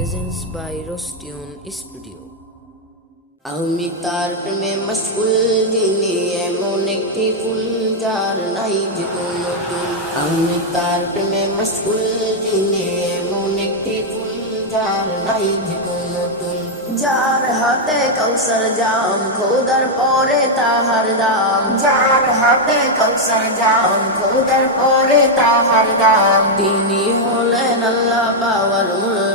presence by রোস্টিউন studio আমি তার প্রেমে মশগুল যিনি এমন একটি ফুল যার নাই যে কোনো তুল আমি তার প্রেমে মশগুল যিনি এমন একটি ফুল যার নাই যে কোনো তুল যার হাতে কৌশল জাম খোদার পরে তাহার দাম যার হাতে কৌশল জাম খোদার পরে তাহার দাম তিনি হলেন আল্লাহ পাওয়ার মূল মূল মূল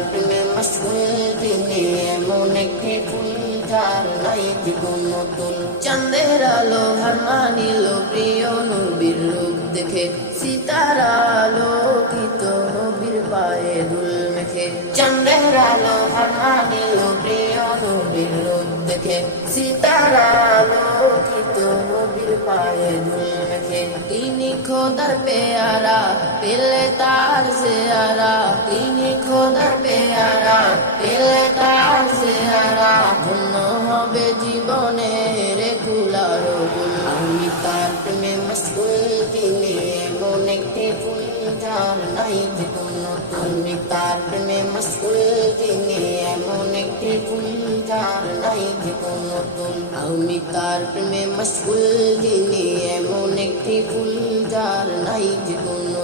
তার প্রেমে মশগুল তিনি এমন একটি ফুল যার নাই কোনো তুল চন্দের আলো হার মানিল প্রিয় নবীর রূপ দেখে সীতারা আলোকিত নবীর পায়ে দুল মেখে চন্দের আলো হার মানিল প্রিয় নবীর রূপ দেখে সীতারা আলোকিত নবীর পায়ে দুল মেখে তিনি খোদার পেয়ারা পেলে তার সেয়ারা তিনি খোদার প্রেমে মশগুল তিনি এমন একটি ফুল যার নাই যে নতুন আমি তার প্রেমে মশগুল তিনি এমন একটি ফুল নাই যে কোনো